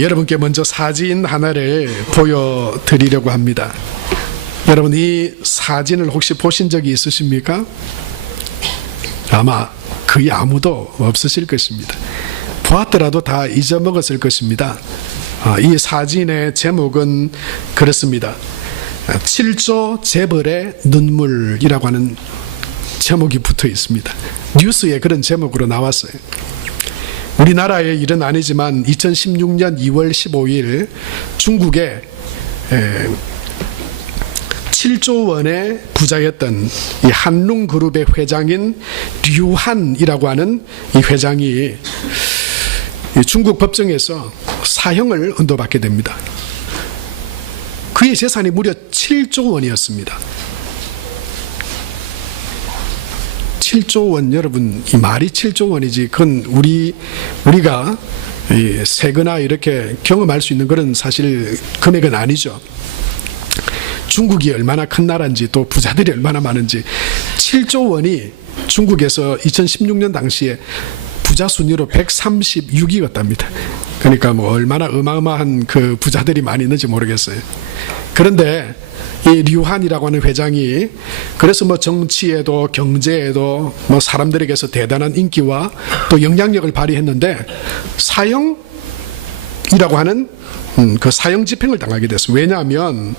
여러분께 먼저 사진 하나를 보여드리려고 합니다. 여러분, 이 사진을 혹시 보신 적이 있으십니까? 아마 거의 아무도 없으실 것입니다. 보았더라도 다 잊어먹었을 것입니다. 이 사진의 제목은 그렇습니다. 7조 재벌의 눈물이라고 하는 제목이 붙어 있습니다. 뉴스에 그런 제목으로 나왔어요. 우리나라의 일은 아니지만 2016년 2월 15일 중국에 7조 원의 부자였던 이 한룽그룹의 회장인 류한이라고 하는 이 회장이 중국 법정에서 사형을 언도받게 됩니다. 그의 재산이 무려 7조 원이었습니다. 7조 원, 여러분, 이 말이 7조 원이지 그건 우리가 세거나 이렇게 경험할 수 있는 그런 사실 금액은 아니죠. 중국이 얼마나 큰 나라인지 또 부자들이 얼마나 많은지 7조 원이 중국에서 2016년 당시에 부자 순위로 136위였답니다. 그러니까 뭐 얼마나 어마어마한 그 부자들이 많이 있는지 모르겠어요. 그런데 이 류한이라고 하는 회장이 그래서 뭐 정치에도 경제에도 뭐 사람들에게서 대단한 인기와 또 영향력을 발휘했는데 사형이라고 하는 그 사형 집행을 당하게 됐어요. 왜냐하면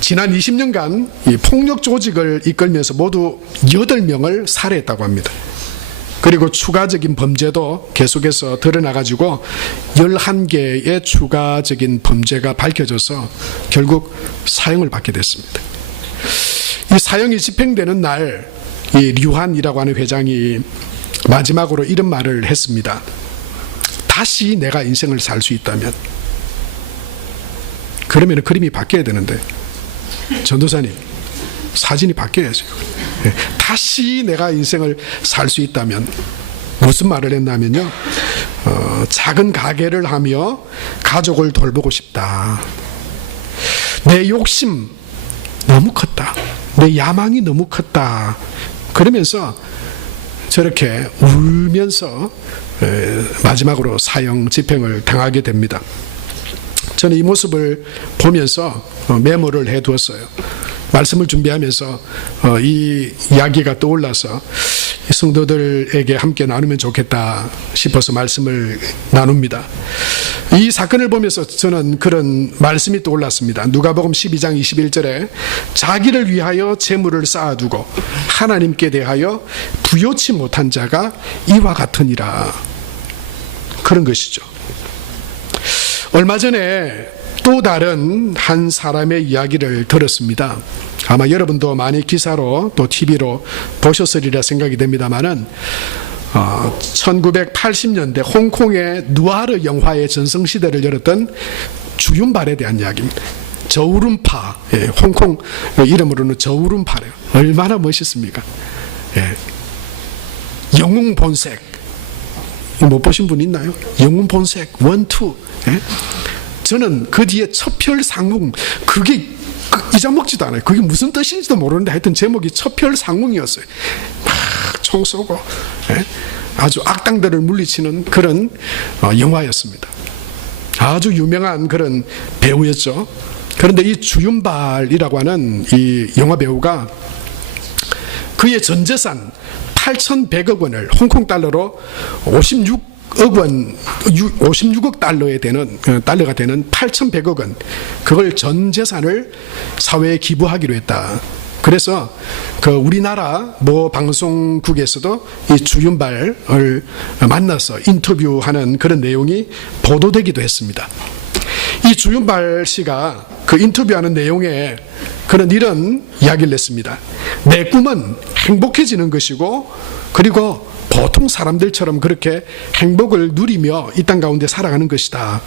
지난 20년간 이 폭력 조직을 이끌면서 모두 8명을 살해했다고 합니다. 그리고 추가적인 범죄도 계속해서 드러나가지고 11개의 추가적인 범죄가 밝혀져서 결국 사형을 받게 됐습니다. 이 사형이 집행되는 날 이 류한이라고 하는 회장이 마지막으로 이런 말을 했습니다. 다시 내가 인생을 살 수 있다면, 그러면 그림이 바뀌어야 되는데 전도사님, 사진이 바뀌어야죠. 다시 내가 인생을 살 수 있다면 무슨 말을 했냐면요, 작은 가게를 하며 가족을 돌보고 싶다. 내 욕심 너무 컸다. 내 야망이 너무 컸다. 그러면서 저렇게 울면서 마지막으로 사형 집행을 당하게 됩니다. 저는 이 모습을 보면서 메모를 해두었어요. 말씀을 준비하면서 이 이야기가 떠올라서 성도들에게 함께 나누면 좋겠다 싶어서 말씀을 나눕니다. 이 사건을 보면서 저는 그런 말씀이 떠올랐습니다. 누가복음 12장 21절에 자기를 위하여 재물을 쌓아두고 하나님께 대하여 부요치 못한 자가 이와 같으니라. 그런 것이죠. 얼마 전에 또 다른 한 사람의 이야기를 들었습니다. 아마 여러분도 많이 기사로 또 TV로 보셨으리라 생각이 됩니다만은 1980년대 홍콩의 누아르 영화의 전성시대를 열었던 주윤발에 대한 이야기입니다. 저우룬파, 홍콩 이름으로는 저우룬파래요. 얼마나 멋있습니까? 영웅본색, 못 보신 분 있나요? 영웅본색 1, 2. 저는 그 뒤에 첩혈상궁, 그게 잊어먹지도 않아요. 그게 무슨 뜻인지도 모르는데 하여튼 제목이 첩혈상궁이었어요. 막 총 쏘고 아주 악당들을 물리치는 그런 영화였습니다. 아주 유명한 그런 배우였죠. 그런데 이 주윤발이라고 하는 이 영화 배우가 그의 전재산 8,100억 원을 홍콩 달러로 56억 달러가 되는 8,100억 원, 그걸 전 재산을 사회에 기부하기로 했다. 그래서 그 우리나라 모 방송국에서도 이 주윤발을 만나서 인터뷰하는 그런 내용이 보도되기도 했습니다. 이 주윤발 씨가 그 인터뷰하는 내용에 그런 이런 이야기를 냈습니다. 내 꿈은 행복해지는 것이고, 그리고 보통 사람들처럼 그렇게 행복을 누리며 이 땅 가운데 살아가는 것이다.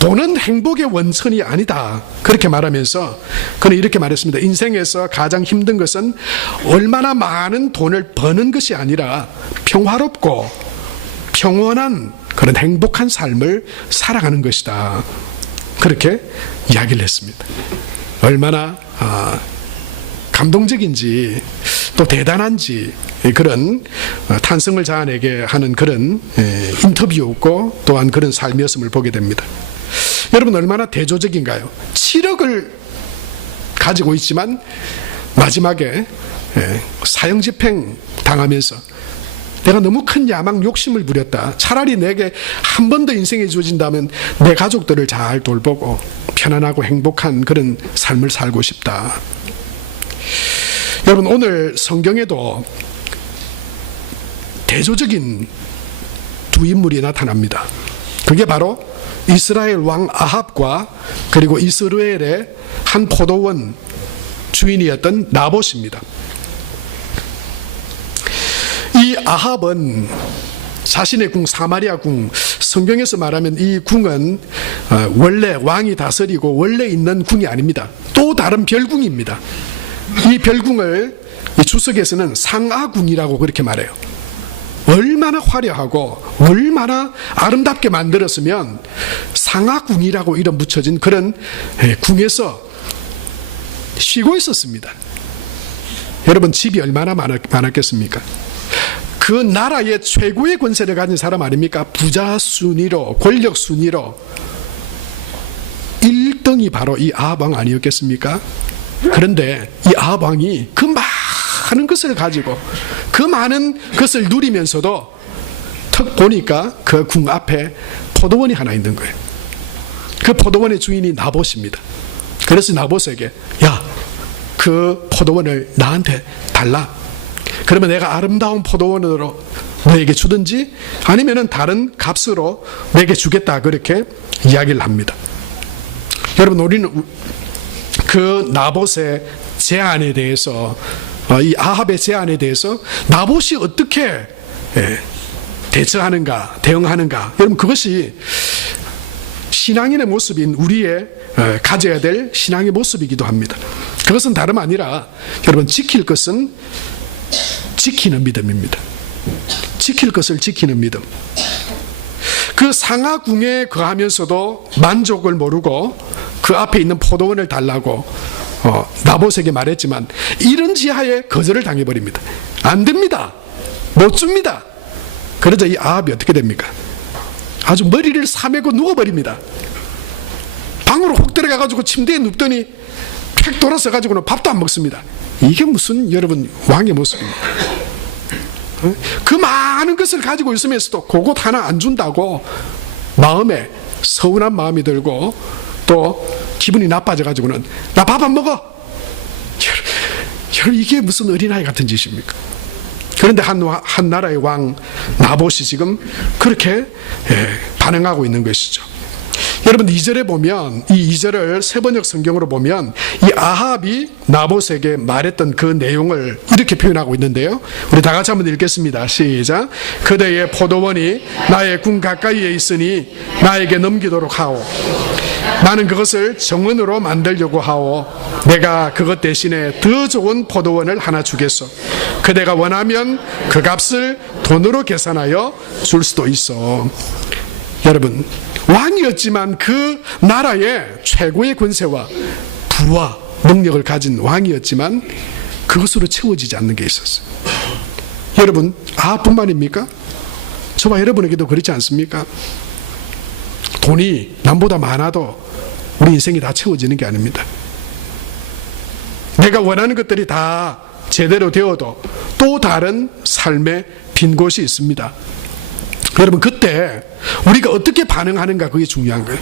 돈은 행복의 원천이 아니다. 그렇게 말하면서 그는 이렇게 말했습니다. 인생에서 가장 힘든 것은 얼마나 많은 돈을 버는 것이 아니라 평화롭고 평온한 그런 행복한 삶을 살아가는 것이다. 그렇게 이야기를 했습니다. 얼마나 감동적인지 또 대단한지 그런 탄성을 자아내게 하는 그런 인터뷰였고 또한 그런 삶이었음을 보게 됩니다. 여러분 얼마나 대조적인가요? 7억을 가지고 있지만 마지막에 사형집행 당하면서 내가 너무 큰 야망 욕심을 부렸다. 차라리 내게 한 번 더 인생이 주어진다면 내 가족들을 잘 돌보고 편안하고 행복한 그런 삶을 살고 싶다. 여러분 오늘 성경에도 대조적인 두 인물이 나타납니다. 그게 바로 이스라엘 왕 아합과 그리고 이스라엘의 한 포도원 주인이었던 나봇입니다. 이 아합은 자신의 궁 사마리아 궁, 성경에서 말하면 이 궁은 원래 왕이 다스리고 원래 있는 궁이 아닙니다. 또 다른 별궁입니다. 이 별궁을 주석에서는 상아궁이라고 그렇게 말해요. 얼마나 화려하고 얼마나 아름답게 만들었으면 상아궁이라고 이름 붙여진 그런 궁에서 쉬고 있었습니다. 여러분 집이 얼마나 많았겠습니까? 그 나라의 최고의 권세를 가진 사람 아닙니까? 부자 순위로, 권력 순위로 1등이 바로 이 아합 왕 아니었겠습니까? 그런데 이 아합 왕이 그 많은 것을 가지고 그 많은 것을 누리면서도 턱 보니까 그 궁 앞에 포도원이 하나 있는 거예요. 그 포도원의 주인이 나봇입니다. 그래서 나봇에게 야, 그 포도원을 나한테 달라. 그러면 내가 아름다운 포도원으로 너에게 주든지 아니면은 다른 값으로 내게 주겠다. 그렇게 이야기를 합니다. 여러분 우리는 그 나봇의 제안에 대해서 이 아합의 제안에 대해서 나봇이 어떻게 대처하는가 대응하는가 여러분 그것이 신앙인의 모습인 우리의 가져야 될 신앙의 모습이기도 합니다. 그것은 다름 아니라 여러분 지킬 것은 지키는 믿음입니다. 지킬 것을 지키는 믿음. 그 상하궁에 거하면서도 만족을 모르고 그 앞에 있는 포도원을 달라고 나봇에게 말했지만 이런 지하에 거절을 당해버립니다. 안 됩니다. 못 줍니다. 그러자 이 아합이 어떻게 됩니까? 아주 머리를 사매고 누워버립니다. 방으로 혹 들어가가지고 침대에 눕더니 팩 돌아서가지고는 밥도 안 먹습니다. 이게 무슨 여러분 왕의 모습입니까? 그 많은 것을 가지고 있으면서도 그것 하나 안 준다고 마음에 서운한 마음이 들고 또 기분이 나빠져가지고는 나 밥 안 먹어. 이게 무슨 어린아이 같은 짓입니까? 그런데 한 나라의 왕 나봇이 지금 그렇게 반응하고 있는 것이죠. 여러분 2절에 보면 이 2절을 세번역 성경으로 보면 이 아합이 나봇에게 말했던 그 내용을 이렇게 표현하고 있는데요. 우리 다 같이 한번 읽겠습니다. 시작. 그대의 포도원이 나의 궁 가까이에 있으니 나에게 넘기도록 하오. 나는 그것을 정원으로 만들려고 하오. 내가 그것 대신에 더 좋은 포도원을 하나 주겠소. 그대가 원하면 그 값을 돈으로 계산하여 줄 수도 있어. 여러분 왕이었지만 그 나라의 최고의 권세와 부와 능력을 가진 왕이었지만 그것으로 채워지지 않는 게 있었어요. 여러분 아합뿐만입니까? 저와 여러분에게도 그렇지 않습니까? 돈이 남보다 많아도 우리 인생이 다 채워지는 게 아닙니다. 내가 원하는 것들이 다 제대로 되어도 또 다른 삶의 빈 곳이 있습니다. 여러분 그때 우리가 어떻게 반응하는가 그게 중요한 거예요.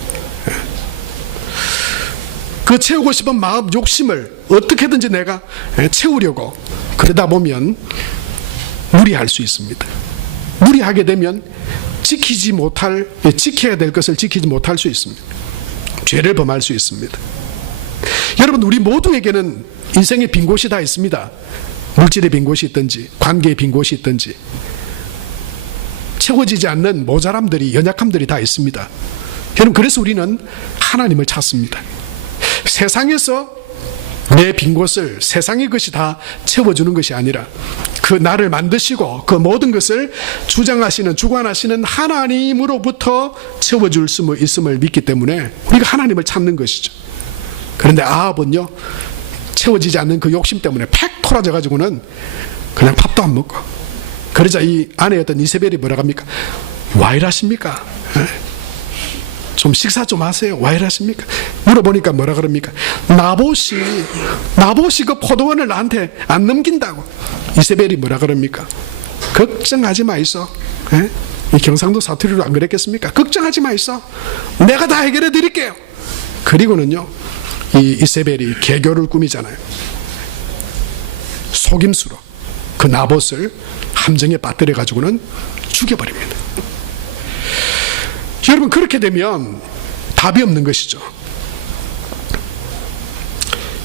그 채우고 싶은 마음 욕심을 어떻게든지 내가 채우려고 그러다 보면 무리할 수 있습니다. 무리하게 되면 지켜야 될 것을 지키지 못할 수 있습니다. 죄를 범할 수 있습니다. 여러분 우리 모두에게는 인생의 빈 곳이 다 있습니다. 물질의 빈 곳이 있든지 관계의 빈 곳이 있든지 채워지지 않는 모자람들이 연약함들이 다 있습니다. 여러분 그래서 우리는 하나님을 찾습니다. 세상에서 내 빈 곳을 세상의 것이 다 채워주는 것이 아니라 그 나를 만드시고 그 모든 것을 주장하시는 주관하시는 하나님으로부터 채워줄 수 있음을 믿기 때문에 우리가 하나님을 찾는 것이죠. 그런데 아합은요 채워지지 않는 그 욕심 때문에 팩 토라져 가지고는 그냥 밥도 안 먹고 그러자 이 아내였던 이세벨이 뭐라고 합니까? 와 이러십니까? 좀 식사 좀 하세요. 와 이러십니까? 물어보니까 뭐라 그럽니까? 나봇이 그 포도원을 나한테 안 넘긴다고. 이세벨이 뭐라 그럽니까? 걱정하지 마이소. 이 경상도 사투리로 안 그랬겠습니까? 걱정하지 마이소. 내가 다 해결해 드릴게요. 그리고는요, 이 이세벨이 개교를 꾸미잖아요. 속임수로 그 나봇을 함정에 빠뜨려 가지고는 죽여버립니다. 여러분, 그렇게 되면 답이 없는 것이죠.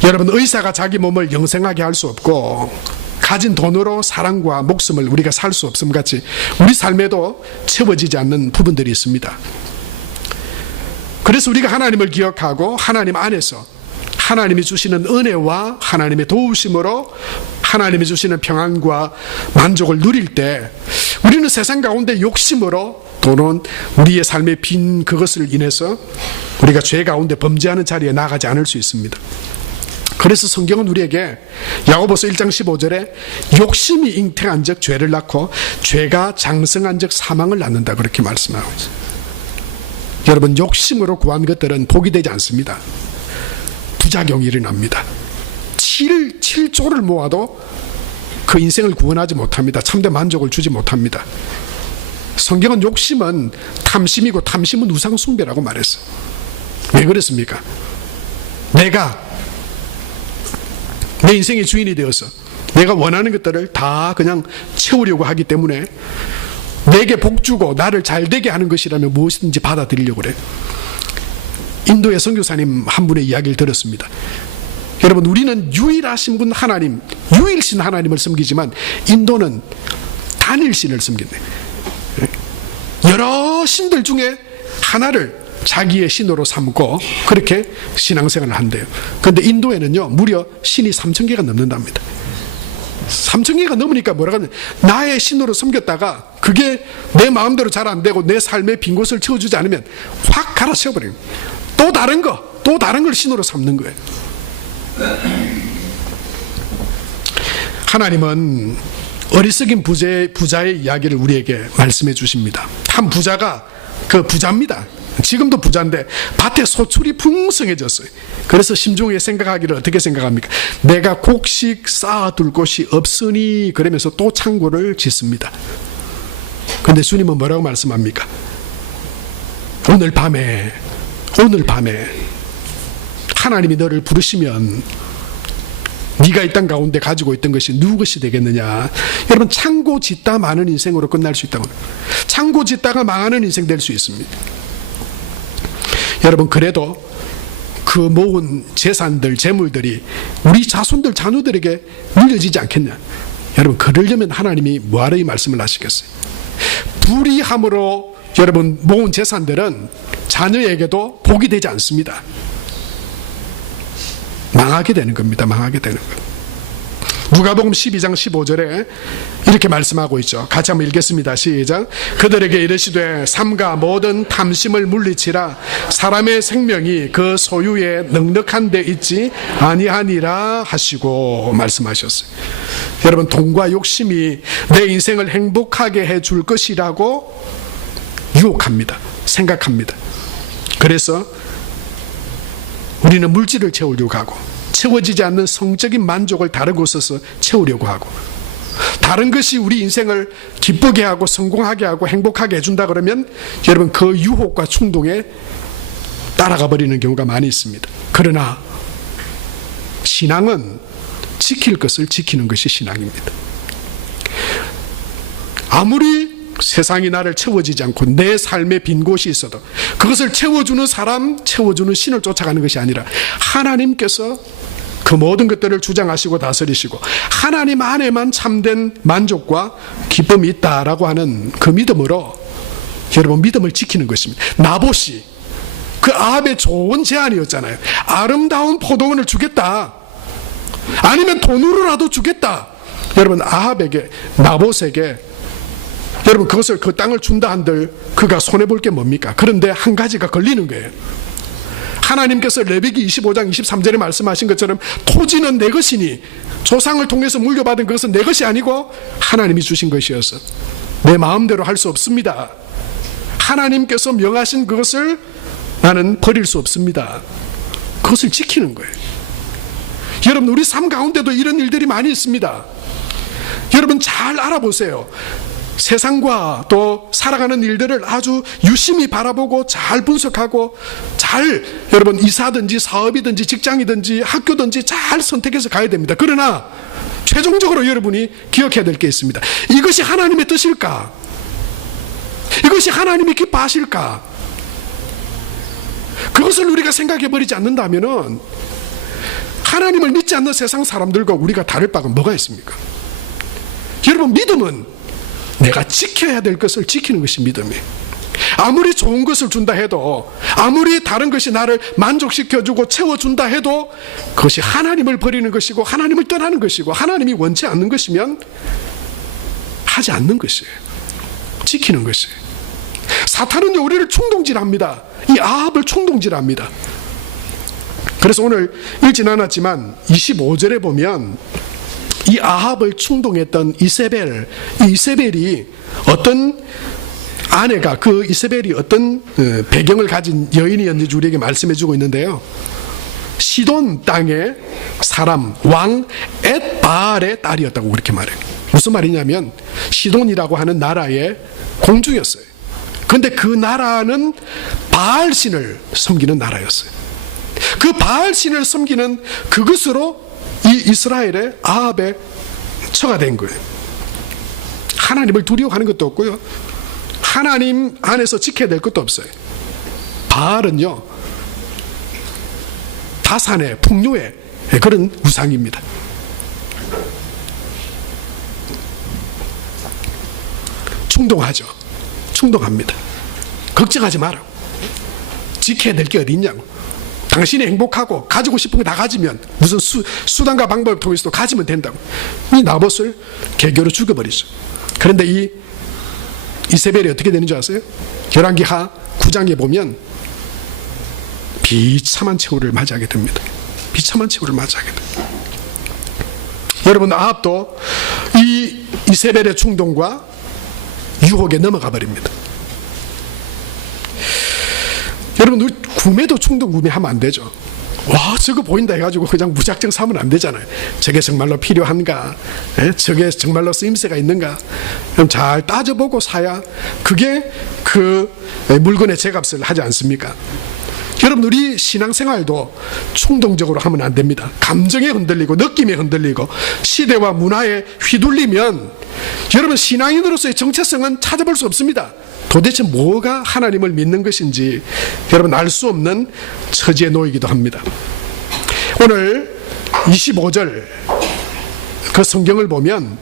여러분, 의사가 자기 몸을 영생하게 할 수 없고 가진 돈으로 사랑과 목숨을 우리가 살 수 없음 같이 우리 삶에도 채워지지 않는 부분들이 있습니다. 그래서 우리가 하나님을 기억하고 하나님 안에서 하나님이 주시는 은혜와 하나님의 도우심으로 하나님이 주시는 평안과 만족을 누릴 때 우리는 세상 가운데 욕심으로 또는 우리의 삶에 빈 그것을 인해서 우리가 죄 가운데 범죄하는 자리에 나가지 않을 수 있습니다. 그래서 성경은 우리에게 야고보서 1장 15절에 욕심이 잉태한 적 죄를 낳고 죄가 장성한 적 사망을 낳는다 그렇게 말씀하고 있어요. 여러분, 욕심으로 구한 것들은 복이 되지 않습니다. 부작용이 일어납니다. 7조를 모아도 그 인생을 구원하지 못합니다. 참된 만족을 주지 못합니다. 성경은 욕심은 탐심이고 탐심은 우상숭배라고 말했어요. 왜 그랬습니까? 내가 내 인생의 주인이 되어서 내가 원하는 것들을 다 그냥 채우려고 하기 때문에 내게 복 주고 나를 잘되게 하는 것이라면 무엇이든지 받아들이려고 그래요. 인도의 선교사님 한 분의 이야기를 들었습니다. 여러분, 우리는 유일하신 분 하나님, 유일신 하나님을 섬기지만 인도는 단일신을 섬긴대. 여러 신들 중에 하나를 자기의 신으로 삼고 그렇게 신앙생활을 한대요. 그런데 인도에는요, 무려 신이 3,000개가 넘는답니다. 3,000개가 넘으니까 뭐라고 하냐, 나의 신으로 섬겼다가 그게 내 마음대로 잘 안 되고 내 삶의 빈 곳을 채워주지 않으면 확 갈아치워버려요. 또 다른 걸 신으로 삼는 거예요. 하나님은 어리석인 부자의 이야기를 우리에게 말씀해 주십니다. 한 부자가, 그 부자입니다. 지금도 부자인데 밭에 소출이 풍성해졌어요. 그래서 심중에 생각하기를 어떻게 생각합니까? 내가 곡식 쌓아둘 곳이 없으니, 그러면서 또 창고를 짓습니다. 그런데 주님은 뭐라고 말씀합니까? 오늘 밤에 하나님이 너를 부르시면 네가 이 땅 가운데 가지고 있던 것이 누구 것이 되겠느냐. 여러분, 창고 짓다 마는 인생으로 끝날 수 있다고. 창고 짓다가 망하는 인생 될 수 있습니다. 여러분, 그래도 그 모은 재산들, 재물들이 우리 자손들, 자녀들에게 물려지지 않겠냐. 여러분, 그러려면 하나님이 뭐하러 이 말씀을 하시겠어요? 불의함으로 여러분 모은 재산들은 자녀에게도 복이 되지 않습니다. 망하게 되는 겁니다. 망하게 되는 거예요. 누가복음 12장 15절에 이렇게 말씀하고 있죠. 같이 한번 읽겠습니다. 시작. 그들에게 이르시되 삼가 모든 탐심을 물리치라. 사람의 생명이 그 소유에 넉넉한 데 있지 아니하니라 하시고 말씀하셨어요. 여러분, 돈과 욕심이 내 인생을 행복하게 해줄 것이라고 유혹합니다. 생각합니다. 그래서 우리는 물질을 채우려고 하고 채워지지 않는 성적인 만족을 다른 곳에서 채우려고 하고, 다른 것이 우리 인생을 기쁘게 하고 성공하게 하고 행복하게 해준다 그러면 여러분, 그 유혹과 충동에 따라가 버리는 경우가 많이 있습니다. 그러나 신앙은 지킬 것을 지키는 것이 신앙입니다. 아무리 세상이 나를 채워지지 않고 내 삶에 빈 곳이 있어도 그것을 채워주는 사람, 채워주는 신을 쫓아가는 것이 아니라 하나님께서 그 모든 것들을 주장하시고 다스리시고 하나님 안에만 참된 만족과 기쁨이 있다라고 하는 그 믿음으로 여러분, 믿음을 지키는 것입니다. 나봇이 그 아합의 좋은 제안이었잖아요. 아름다운 포도원을 주겠다, 아니면 돈으로라도 주겠다. 여러분, 아합에게, 나봇에게 여러분, 그것을, 그 땅을 준다 한들 그가 손해볼 게 뭡니까? 그런데 한 가지가 걸리는 거예요. 하나님께서 레위기 25장 23절에 말씀하신 것처럼 토지는 내 것이니, 조상을 통해서 물려받은 그것은 내 것이 아니고 하나님이 주신 것이어서 내 마음대로 할 수 없습니다. 하나님께서 명하신 그것을 나는 버릴 수 없습니다. 그것을 지키는 거예요. 여러분, 우리 삶 가운데도 이런 일들이 많이 있습니다. 여러분 잘 알아보세요. 세상과 또 살아가는 일들을 아주 유심히 바라보고 잘 분석하고 잘 여러분 이사든지 사업이든지 직장이든지 학교든지 잘 선택해서 가야 됩니다. 그러나 최종적으로 여러분이 기억해야 될 게 있습니다. 이것이 하나님의 뜻일까? 이것이 하나님이 기뻐하실까? 그것을 우리가 생각해 버리지 않는다면은 하나님을 믿지 않는 세상 사람들과 우리가 다를 바가 뭐가 있습니까? 여러분, 믿음은 내가 지켜야 될 것을 지키는 것이 믿음이에요. 아무리 좋은 것을 준다 해도, 아무리 다른 것이 나를 만족시켜주고 채워준다 해도 그것이 하나님을 버리는 것이고 하나님을 떠나는 것이고 하나님이 원치 않는 것이면 하지 않는 것이에요. 지키는 것이에요. 사탄은 우리를 충동질합니다. 이 아합을 충동질합니다. 그래서 오늘 읽진 않았지만 25절에 보면 이 아합을 충동했던 이세벨, 이 이세벨이 어떤 아내가, 그 이세벨이 어떤 배경을 가진 여인이었는지 우리에게 말씀해 주고 있는데요. 시돈 땅의 사람 왕 엣바알의 딸이었다고 그렇게 말해요. 무슨 말이냐면 시돈이라고 하는 나라의 공주였어요. 그런데 그 나라는 바알신을 섬기는 나라였어요. 그 바알신을 섬기는 그것으로 이 이스라엘의 아합의 처가 된 거예요. 하나님을 두려워하는 것도 없고요, 하나님 안에서 지켜야 될 것도 없어요. 바알은요, 다산의 풍요의 그런 우상입니다. 충동하죠. 충동합니다. 걱정하지 마라. 지켜야 될 게 어디 있냐고. 당신이 행복하고 가지고 싶은 거 다 가지면 무슨 수단과 방법을 통해서도 가지면 된다고. 이 나봇을 개교로 죽여버리죠. 그런데 이 이세벨이 어떻게 되는 줄 아세요? 열왕기하 9장에 보면 비참한 최후를 맞이하게 됩니다. 비참한 최후를 맞이하게 됩니다. 여러분, 아합도 이 이세벨의 충동과 유혹에 넘어가 버립니다. 여러분, 우리 구매도 충동 구매하면 안 되죠. 와, 저거 보인다 해가지고 그냥 무작정 사면 안 되잖아요. 저게 정말로 필요한가? 저게 정말로 쓰임새가 있는가? 그럼 잘 따져보고 사야 그게 그 물건의 제값을 하지 않습니까? 여러분, 우리 신앙생활도 충동적으로 하면 안 됩니다. 감정에 흔들리고 느낌에 흔들리고 시대와 문화에 휘둘리면 여러분, 신앙인으로서의 정체성은 찾아볼 수 없습니다. 도대체 뭐가 하나님을 믿는 것인지 여러분 알 수 없는 처지에 놓이기도 합니다. 오늘 25절 그 성경을 보면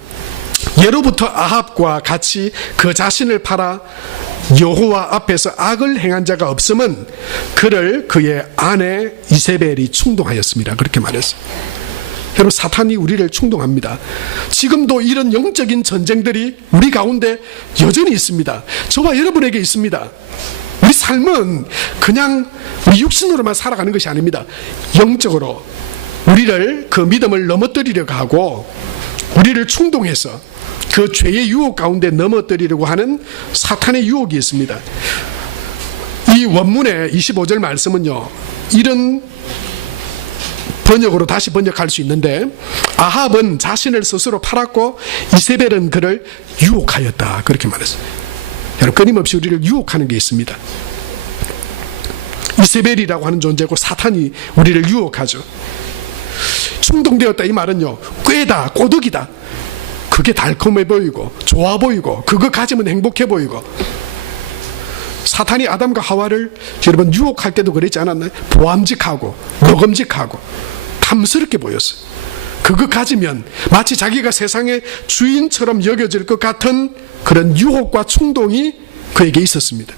예로부터 아합과 같이 그 자신을 팔아 여호와 앞에서 악을 행한 자가 없음은 그를 그의 아내 이세벨이 충동하였습니다. 그렇게 말했어요. 여러분, 사탄이 우리를 충동합니다. 지금도 이런 영적인 전쟁들이 우리 가운데 여전히 있습니다. 저와 여러분에게 있습니다. 우리 삶은 그냥 우리 육신으로만 살아가는 것이 아닙니다. 영적으로 우리를 그 믿음을 넘어뜨리려고 하고 우리를 충동해서 그 죄의 유혹 가운데 넘어뜨리려고 하는 사탄의 유혹이 있습니다. 이 원문의 25절 말씀은요, 이런 번역으로 다시 번역할 수 있는데, 아합은 자신을 스스로 팔았고 이세벨은 그를 유혹하였다, 그렇게 말했어요. 여러분, 끊임없이 우리를 유혹하는 게 있습니다. 이세벨이라고 하는 존재고 사탄이 우리를 유혹하죠. 충동되었다, 이 말은요, 꾀다, 꼬득이다. 그게 달콤해 보이고 좋아 보이고 그거 가지면 행복해 보이고. 사탄이 아담과 하와를 여러분 유혹할 때도 그랬지 않았나요? 보암직하고 먹음직하고 탐스럽게 보였어요. 그거 가지면 마치 자기가 세상의 주인처럼 여겨질 것 같은 그런 유혹과 충동이 그에게 있었습니다.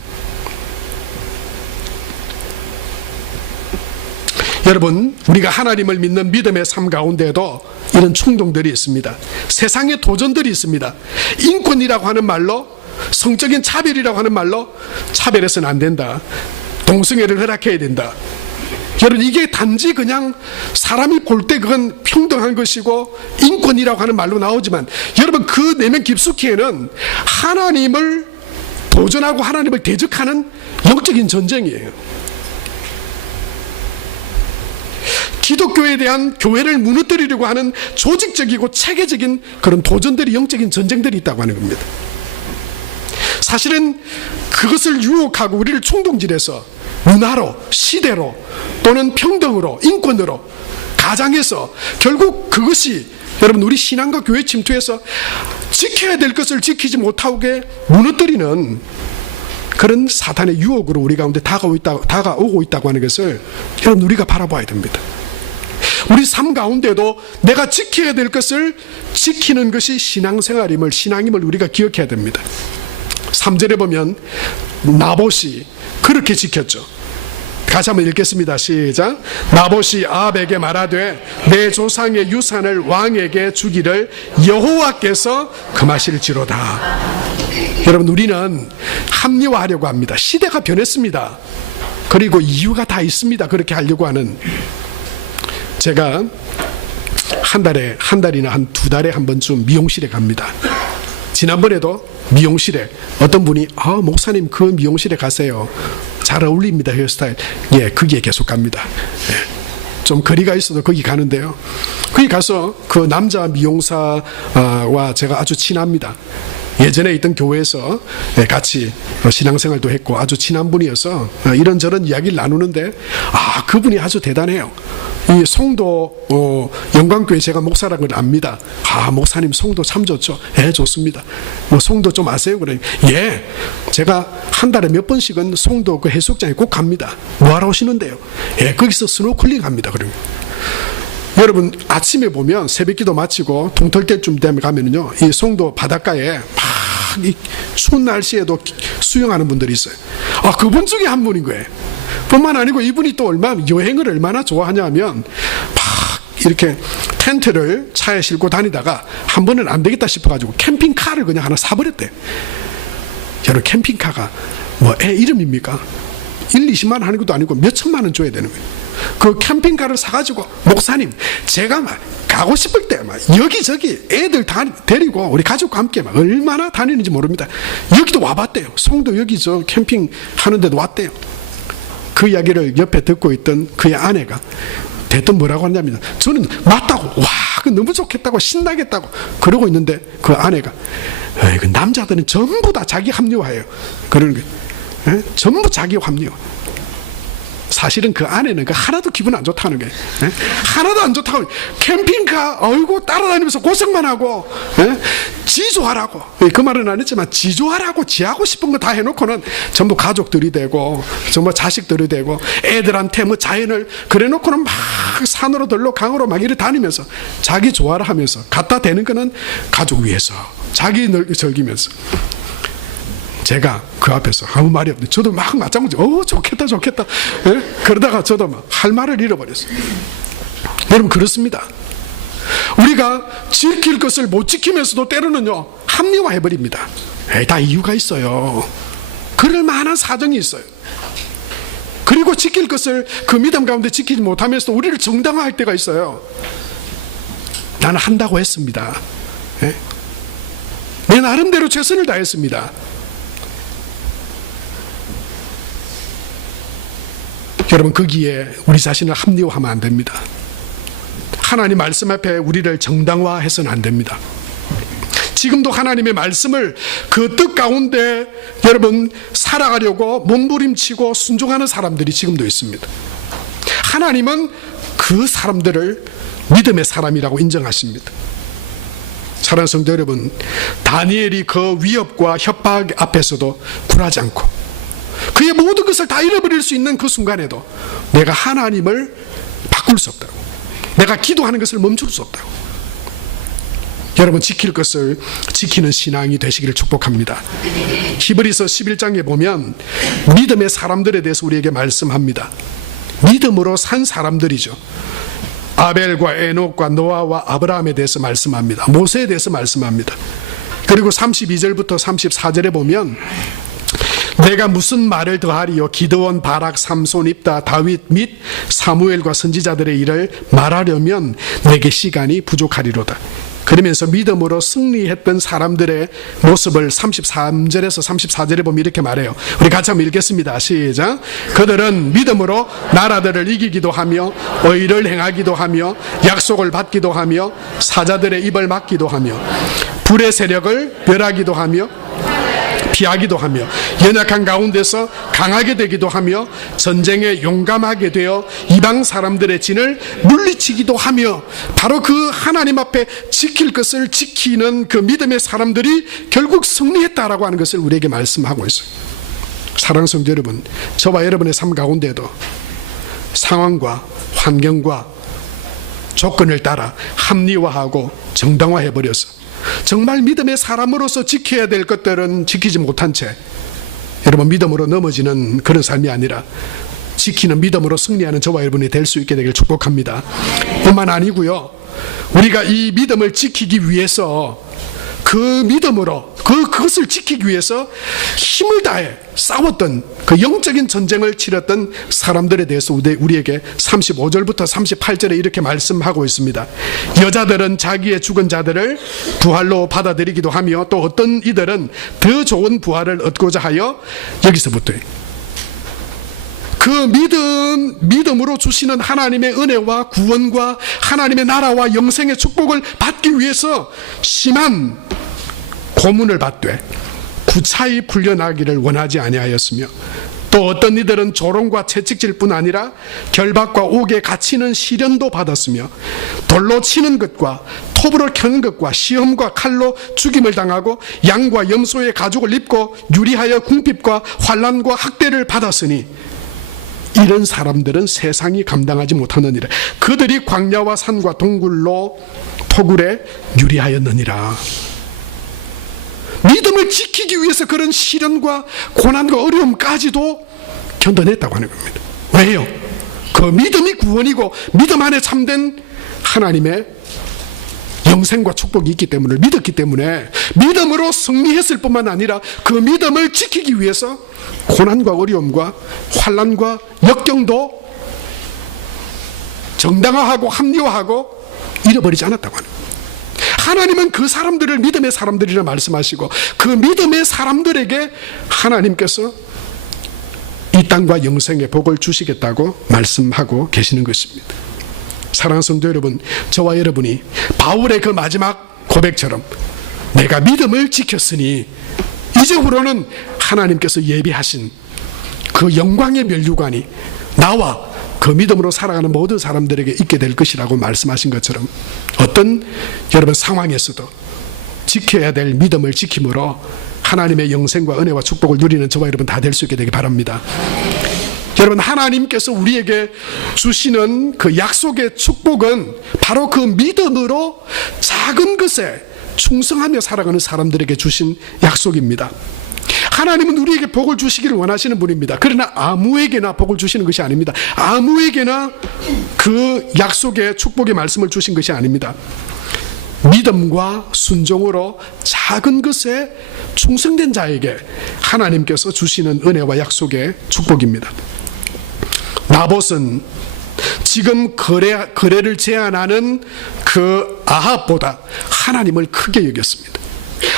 여러분, 우리가 하나님을 믿는 믿음의 삶 가운데에도 이런 충동들이 있습니다. 세상의 도전들이 있습니다. 인권이라고 하는 말로, 성적인 차별이라고 하는 말로 차별해서는 안 된다, 동성애를 허락해야 된다. 여러분, 이게 단지 그냥 사람이 볼 때 그건 평등한 것이고 인권이라고 하는 말로 나오지만 여러분, 그 내면 깊숙이에는 하나님을 도전하고 하나님을 대적하는 영적인 전쟁이에요. 기독교에 대한 교회를 무너뜨리려고 하는 조직적이고 체계적인 그런 도전들이, 영적인 전쟁들이 있다고 하는 겁니다. 사실은 그것을 유혹하고 우리를 충동질해서 문화로, 시대로, 또는 평등으로, 인권으로, 가장해서 결국 그것이 여러분 우리 신앙과 교회 침투해서 지켜야 될 것을 지키지 못하게 무너뜨리는 그런 사탄의 유혹으로 우리 가운데 다가오고 있다고 하는 것을 여러분 우리가 바라봐야 됩니다. 우리 삶 가운데도 내가 지켜야 될 것을 지키는 것이 신앙임을 우리가 기억해야 됩니다. 3절에 보면 나봇이 그렇게 지켰죠. 다시 한번 읽겠습니다. 시작. 나봇이 아합에게 말하되 내 조상의 유산을 왕에게 주기를 여호와께서 금하실지로다. 여러분 우리는 합리화하려고 합니다. 시대가 변했습니다. 그리고 이유가 다 있습니다. 그렇게 하려고 하는. 제가 한 달이나 한 2달에 한 번쯤 미용실에 갑니다. 지난번에도 미용실에 어떤 분이 목사님 그 미용실에 가세요. 잘 어울립니다. 헤어스타일. 예, 거기에 계속 갑니다. 예. 좀 거리가 있어도 거기 가는데요. 거기 가서 그 남자 미용사와 제가 아주 친합니다. 예전에 있던 교회에서 같이 신앙생활도 했고 아주 친한 분이어서 이런저런 이야기를 나누는데 그분이 아주 대단해요. 이 송도 영광교회 제가 목사라는 걸 압니다. 목사님 송도 참 좋죠. 예, 좋습니다. 뭐 송도 좀 아세요? 그래. 예, 제가 한 달에 몇 번씩은 송도 그 해수욕장에 꼭 갑니다. 뭐하러 오시는데요? 예, 거기서 스노클링 합니다. 그러면 여러분 아침에 보면 새벽기도 마치고 동틀 때쯤 되면 가면은요, 이 송도 바닷가에 막 이 추운 날씨에도 수영하는 분들이 있어요. 그분 중에 한 분인 거예요. 뿐만 아니고 이분이 또 여행을 얼마나 좋아하냐면 막 이렇게 텐트를 차에 싣고 다니다가 한 번은 안 되겠다 싶어가지고 캠핑카를 그냥 하나 사버렸대요. 여러분 캠핑카가 뭐 애 이름입니까? 1-20만 원 하는 것도 아니고 몇 천만 원 줘야 되는 거예요. 그 캠핑카를 사가지고 목사님 제가 막 가고 싶을 때 막 여기저기 애들 다 데리고 우리 가족과 함께 막 얼마나 다니는지 모릅니다. 여기도 와봤대요. 송도 여기 저 캠핑 하는데도 왔대요. 그 이야기를 옆에 듣고 있던 그의 아내가 대뜸 뭐라고 하냐면 저는 맞다고 그 너무 좋겠다고 신나겠다고 그러고 있는데 그 아내가 그 남자들은 전부 다 자기 합리화해요. 그러는 거예요. 전부 자기 합리화. 사실은 그 아내는 하나도 기분 안 좋다는 거예요. 하나도 안 좋다고 캠핑카 따라다니면서 고생만 하고 지조하라고 그 말은 안 했지만 지조하라고 지하고 싶은 거 다 해놓고는 전부 가족들이 되고 정말 자식들이 되고 애들한테 뭐 자연을 그래 놓고는 막 산으로 들로 강으로 막 이렇게 다니면서 자기 조화를 하면서 갖다 대는 거는 가족 위해서 자기 즐기면서 제가 그 앞에서 아무 말이 없는데 저도 막 맞장구치 좋겠다 그러다가 저도 막 할 말을 잃어버렸어요. 여러분 그렇습니다. 우리가 지킬 것을 못 지키면서도 때로는요 합리화해버립니다. 다 이유가 있어요. 그럴 만한 사정이 있어요. 그리고 지킬 것을 그 믿음 가운데 지키지 못하면서도 우리를 정당화할 때가 있어요. 나는 한다고 했습니다. 내 나름대로 최선을 다했습니다. 여러분 거기에 우리 자신을 합리화하면 안 됩니다. 하나님 말씀 앞에 우리를 정당화해서는 안 됩니다. 지금도 하나님의 말씀을 그 뜻 가운데 여러분 살아가려고 몸부림치고 순종하는 사람들이 지금도 있습니다. 하나님은 그 사람들을 믿음의 사람이라고 인정하십니다. 사랑하는 성도 여러분, 다니엘이 그 위협과 협박 앞에서도 굴하지 않고 그의 모든 것을 다 잃어버릴 수 있는 그 순간에도 내가 하나님을 바꿀 수 없다고, 내가 기도하는 것을 멈출 수 없다고. 여러분 지킬 것을 지키는 신앙이 되시기를 축복합니다. 히브리서 11장에 보면 믿음의 사람들에 대해서 우리에게 말씀합니다. 믿음으로 산 사람들이죠. 아벨과 에녹과 노아와 아브라함에 대해서 말씀합니다. 모세에 대해서 말씀합니다. 그리고 32절부터 34절에 보면 내가 무슨 말을 더하리요? 기드온, 바락, 삼손, 입다, 다윗 및 사무엘과 선지자들의 일을 말하려면 내게 시간이 부족하리로다. 그러면서 믿음으로 승리했던 사람들의 모습을 33절에서 34절에 보면 이렇게 말해요. 우리 같이 한번 읽겠습니다. 시작. 그들은 믿음으로 나라들을 이기기도 하며 의를 행하기도 하며 약속을 받기도 하며 사자들의 입을 막기도 하며 불의 세력을 멸하기도 하며 피하기도 하며 연약한 가운데서 강하게 되기도 하며 전쟁에 용감하게 되어 이방 사람들의 진을 물리치기도 하며 바로 그 하나님 앞에 지킬 것을 지키는 그 믿음의 사람들이 결국 승리했다라고 하는 것을 우리에게 말씀하고 있어요. 사랑하는 성도 여러분, 저와 여러분의 삶 가운데도 상황과 환경과 조건을 따라 합리화하고 정당화해버려서 정말 믿음의 사람으로서 지켜야 될 것들은 지키지 못한 채 여러분 믿음으로 넘어지는 그런 삶이 아니라 지키는 믿음으로 승리하는 저와 여러분이 될 수 있게 되길 축복합니다. 뿐만 아니고요, 우리가 이 믿음을 지키기 위해서 그 믿음으로 그것을 지키기 위해서 힘을 다해 싸웠던 그 영적인 전쟁을 치렀던 사람들에 대해서 우리에게 35절부터 38절에 이렇게 말씀하고 있습니다. 여자들은 자기의 죽은 자들을 부활로 받아들이기도 하며 또 어떤 이들은 더 좋은 부활을 얻고자 하여 여기서부터 그 믿음으로 주시는 하나님의 은혜와 구원과 하나님의 나라와 영생의 축복을 받기 위해서 심한 고문을 받되 구차히 풀려나기를 원하지 아니하였으며 또 어떤 이들은 조롱과 채찍질 뿐 아니라 결박과 옥에 갇히는 시련도 받았으며 돌로 치는 것과 톱으로 켜는 것과 시험과 칼로 죽임을 당하고 양과 염소의 가죽을 입고 유리하여 궁핍과 환난과 학대를 받았으니 이런 사람들은 세상이 감당하지 못하느니라. 그들이 광야와 산과 동굴로 토굴에 유리하였느니라. 믿음을 지키기 위해서 그런 시련과 고난과 어려움까지도 견뎌냈다고 하는 겁니다. 왜요? 그 믿음이 구원이고 믿음 안에 참된 하나님의 영생과 축복이 있기 때문에 믿었기 때문에 믿음으로 승리했을 뿐만 아니라 그 믿음을 지키기 위해서 고난과 어려움과 환난과 역경도 정당화하고 합리화하고 잃어버리지 않았다고 하는 거예요. 하나님은 그 사람들을 믿음의 사람들이라 말씀하시고 그 믿음의 사람들에게 하나님께서 이 땅과 영생의 복을 주시겠다고 말씀하고 계시는 것입니다. 사랑하는 성도 여러분, 저와 여러분이 바울의 그 마지막 고백처럼 내가 믿음을 지켰으니 이제후로는 하나님께서 예비하신 그 영광의 면류관이 나와 그 믿음으로 살아가는 모든 사람들에게 있게 될 것이라고 말씀하신 것처럼 어떤 여러분 상황에서도 지켜야 될 믿음을 지킴으로 하나님의 영생과 은혜와 축복을 누리는 저와 여러분 다 될 수 있게 되기 바랍니다. 여러분, 하나님께서 우리에게 주시는 그 약속의 축복은 바로 그 믿음으로 작은 것에 충성하며 살아가는 사람들에게 주신 약속입니다. 하나님은 우리에게 복을 주시기를 원하시는 분입니다. 그러나 아무에게나 복을 주시는 것이 아닙니다. 아무에게나 그 약속의 축복의 말씀을 주신 것이 아닙니다. 믿음과 순종으로 작은 것에 충성된 자에게 하나님께서 주시는 은혜와 약속의 축복입니다. 나봇은 지금 거래를 제한하는 그 아합보다 하나님을 크게 여겼습니다.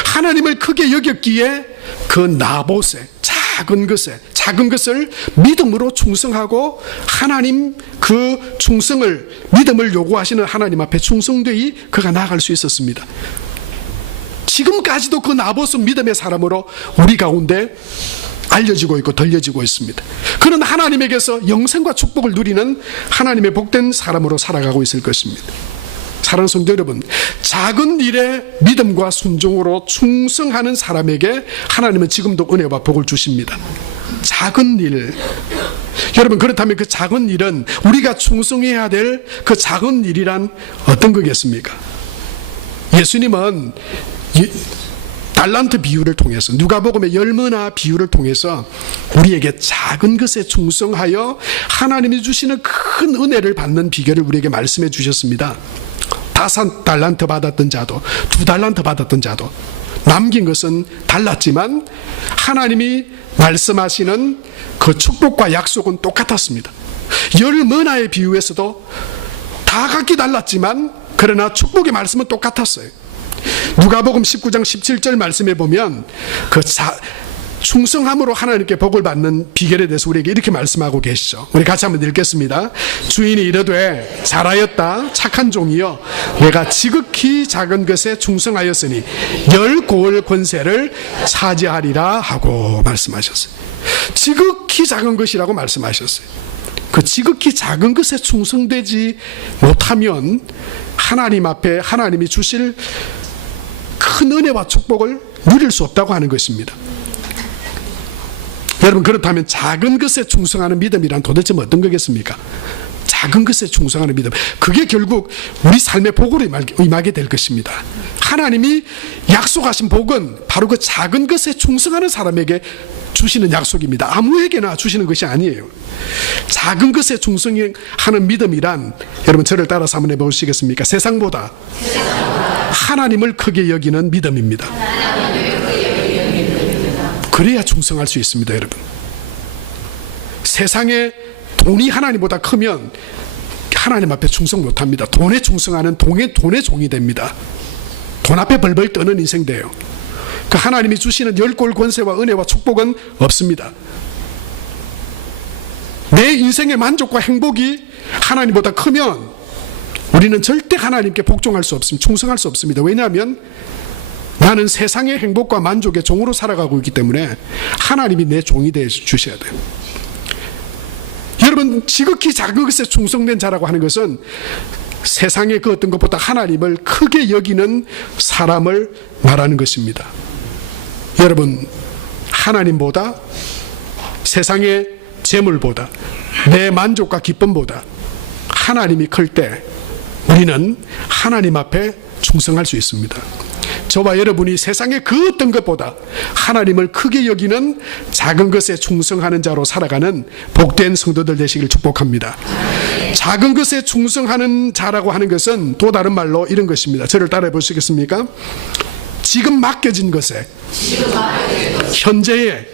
하나님을 크게 여겼기에 그 나봇의 작은 것을 믿음으로 충성하고 하나님 그 충성을 믿음을 요구하시는 하나님 앞에 충성되이 그가 나아갈 수 있었습니다. 지금까지도 그 나봇은 믿음의 사람으로 우리 가운데 알려지고 있고 들려지고 있습니다. 그는 하나님에게서 영생과 축복을 누리는 하나님의 복된 사람으로 살아가고 있을 것입니다. 사랑하는 성도 여러분, 작은 일에 믿음과 순종으로 충성하는 사람에게 하나님은 지금도 은혜와 복을 주십니다. 작은 일, 여러분, 그렇다면 그 작은 일은 우리가 충성해야 될 그 작은 일이란 어떤 거겠습니까? 예수님은 달란트 비유를 통해서, 누가복음의 열머나 비유를 통해서 우리에게 작은 것에 충성하여 하나님이 주시는 큰 은혜를 받는 비결을 우리에게 말씀해 주셨습니다. 5달란트 받았던 자도 2달란트 받았던 자도 남긴 것은 달랐지만 하나님이 말씀하시는 그 축복과 약속은 똑같았습니다. 열머나의 비유에서도 다 각기 달랐지만 그러나 축복의 말씀은 똑같았어요. 누가복음 19장 17절 말씀에 보면 그 충성함으로 하나님께 복을 받는 비결에 대해서 우리에게 이렇게 말씀하고 계시죠. 우리 같이 한번 읽겠습니다. 주인이 이르되 잘하였다 착한 종이여, 내가 지극히 작은 것에 충성하였으니 10고을 권세를 차지하리라 하고 말씀하셨어요. 지극히 작은 것이라고 말씀하셨어요. 그 지극히 작은 것에 충성되지 못하면 하나님 앞에 하나님이 주실 큰 은혜와 축복을 누릴 수 없다고 하는 것입니다. 여러분, 그렇다면 작은 것에 충성하는 믿음이란 도대체 어떤 거겠습니까? 작은 것에 충성하는 믿음, 그게 결국 우리 삶의 복으로 임하게 될 것입니다. 하나님이 약속하신 복은 바로 그 작은 것에 충성하는 사람에게 주시는 약속입니다. 아무에게나 주시는 것이 아니에요. 작은 것에 충성하는 믿음이란, 여러분 저를 따라서 한번 해보시겠습니까? 세상보다 하나님을 크게 여기는 믿음입니다. 그래야 충성할 수 있습니다. 여러분, 세상에 돈이 하나님보다 크면 하나님 앞에 충성 못합니다. 돈에 충성하는 돈의 종이 됩니다. 돈 앞에 벌벌 떠는 인생 돼요. 그 하나님이 주시는 10고을 권세와 은혜와 축복은 없습니다. 내 인생의 만족과 행복이 하나님보다 크면 우리는 절대 하나님께 복종할 수 없습니다. 충성할 수 없습니다. 왜냐하면 나는 세상의 행복과 만족의 종으로 살아가고 있기 때문에 하나님이 내 종이 되어 주셔야 돼요. 여러분, 지극히 작은 것에 충성된 자라고 하는 것은 세상의 그 어떤 것보다 하나님을 크게 여기는 사람을 말하는 것입니다. 여러분, 하나님보다, 세상의 재물보다, 내 만족과 기쁨보다 하나님이 클 때 우리는 하나님 앞에 충성할 수 있습니다. 저와 여러분이 세상의 그 어떤 것보다 하나님을 크게 여기는 작은 것에 충성하는 자로 살아가는 복된 성도들 되시길 축복합니다. 작은 것에 충성하는 자라고 하는 것은 또 다른 말로 이런 것입니다. 저를 따라해 보시겠습니까? 지금 맡겨진 것에 현재에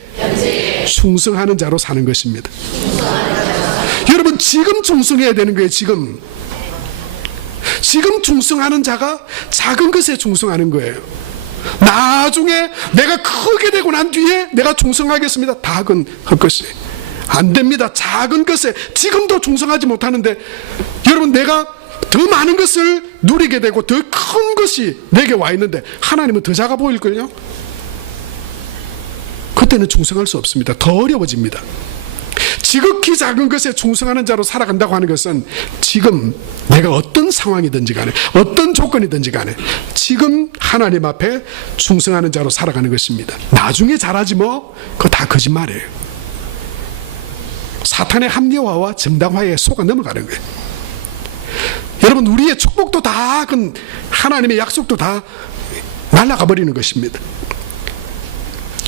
충성하는 자로 사는 것입니다. 여러분, 지금 충성해야 되는 거예요. 지금 충성하는 자가 작은 것에 충성하는 거예요. 나중에 내가 크게 되고 난 뒤에 내가 충성하겠습니다, 다 그건 헛것이 안 됩니다. 작은 것에 지금도 충성하지 못하는데, 여러분, 내가 더 많은 것을 누리게 되고 더 큰 것이 내게 와 있는데 하나님은 더 작아 보일걸요? 그때는 충성할 수 없습니다. 더 어려워집니다. 지극히 작은 것에 충성하는 자로 살아간다고 하는 것은 지금 내가 어떤 상황이든지 간에 어떤 조건이든지 간에 지금 하나님 앞에 충성하는 자로 살아가는 것입니다. 나중에 잘하지 뭐, 그거 다 거짓말이에요. 사탄의 합리화와 정당화에 속아 넘어가는 거예요. 여러분, 우리의 축복도 다, 하나님의 약속도 다 날아가 버리는 것입니다.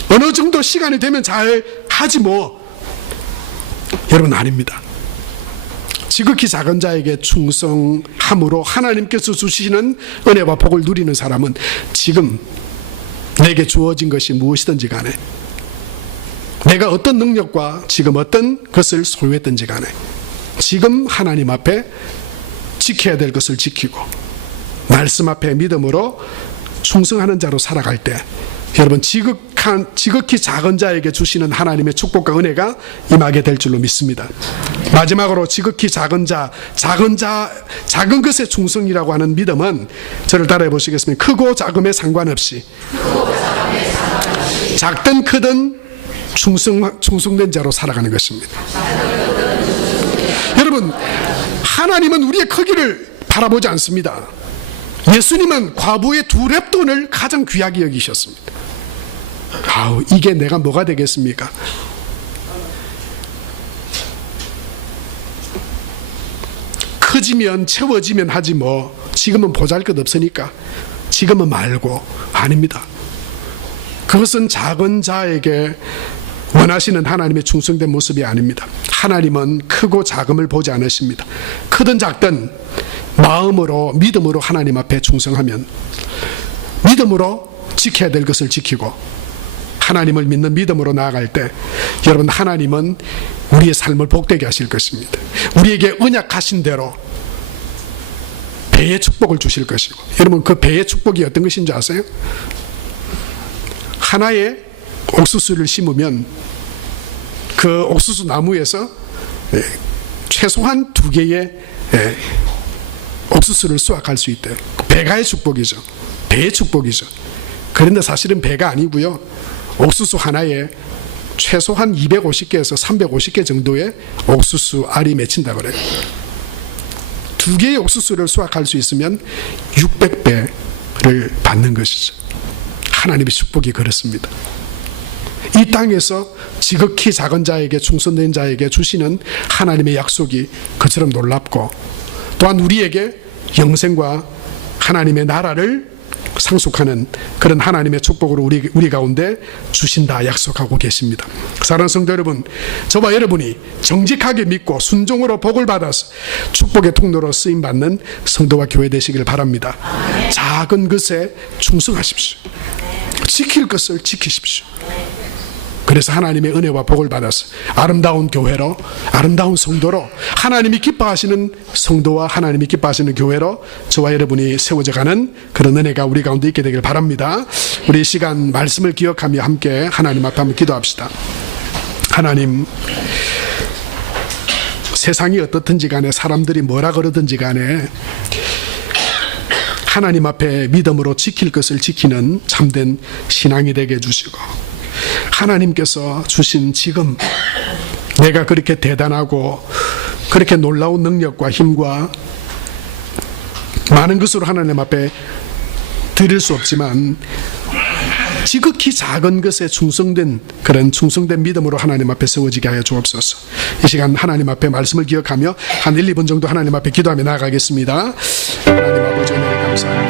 어느 정도 시간이 되면 잘 하지 뭐, 여러분, 아닙니다. 지극히 작은 자에게 충성함으로 하나님께서 주시는 은혜와 복을 누리는 사람은 지금 내게 주어진 것이 무엇이든지 간에, 내가 어떤 능력과 지금 어떤 것을 소유했든지 간에 지금 하나님 앞에 지켜야 될 것을 지키고 말씀 앞에 믿음으로 충성하는 자로 살아갈 때, 여러분, 지극히 작은 자에게 주시는 하나님의 축복과 은혜가 임하게 될 줄로 믿습니다. 마지막으로 지극히 작은 것의 충성이라고 하는 믿음은, 저를 따라해 보시겠습니까? 크고 작음에 상관없이 작든 크든 충성된 자로 살아가는 것입니다. 여러분, 하나님은 우리의 크기를 바라보지 않습니다. 예수님은 과부의 2렙돈을 가장 귀하게 여기셨습니다. 이게 내가 뭐가 되겠습니까? 커지면 채워지면 하지 뭐, 지금은 보잘것없으니까 지금은 말고. 아닙니다. 그것은 작은 자에게 원하시는 하나님의 충성된 모습이 아닙니다. 하나님은 크고 작음을 보지 않으십니다. 크든 작든 마음으로, 믿음으로 하나님 앞에 충성하면, 믿음으로 지켜야 될 것을 지키고 하나님을 믿는 믿음으로 나아갈 때, 여러분, 하나님은 우리의 삶을 복되게 하실 것입니다. 우리에게 언약하신 대로 배의 축복을 주실 것이고, 여러분 그 배의 축복이 어떤 것인 줄 아세요? 하나의 옥수수를 심으면 그 옥수수 나무에서 최소한 2개의 옥수수를 수확할 수 있대요. 배가의 축복이죠. 배의 축복이죠. 그런데 사실은 배가 아니고요, 옥수수 하나에 최소한 250개에서 350개 정도의 옥수수 알이 맺힌다고 그래요. 2개의 옥수수를 수확할 수 있으면 600배를 받는 것이죠. 하나님의 축복이 그렇습니다. 이 땅에서 지극히 작은 자에게, 충성된 자에게 주시는 하나님의 약속이 그처럼 놀랍고, 또한 우리에게 영생과 하나님의 나라를 상속하는 그런 하나님의 축복으로 우리 가운데 주신다 약속하고 계십니다. 사랑하는 성도 여러분, 저와 여러분이 정직하게 믿고 순종으로 복을 받아서 축복의 통로로 쓰임받는 성도와 교회 되시길 바랍니다. 작은 것에 충성하십시오. 지킬 것을 지키십시오. 그래서 하나님의 은혜와 복을 받아서 아름다운 교회로, 아름다운 성도로, 하나님이 기뻐하시는 성도와 하나님이 기뻐하시는 교회로 저와 여러분이 세워져 가는 그런 은혜가 우리 가운데 있게 되길 바랍니다. 우리 이 시간 말씀을 기억하며 함께 하나님 앞에 한번 기도합시다. 하나님, 세상이 어떻든지 간에, 사람들이 뭐라 그러든지 간에 하나님 앞에 믿음으로 지킬 것을 지키는 참된 신앙이 되게 해주시고, 하나님께서 주신 지금 내가 그렇게 대단하고 그렇게 놀라운 능력과 힘과 많은 것으로 하나님 앞에 드릴 수 없지만 지극히 작은 것에 충성된 그런 충성된 믿음으로 하나님 앞에 세워지게 하여 주옵소서. 이 시간 하나님 앞에 말씀을 기억하며 한 1, 2분 정도 하나님 앞에 기도하며 나아가겠습니다. 하나님 아버지, 은혜를 감사합니다.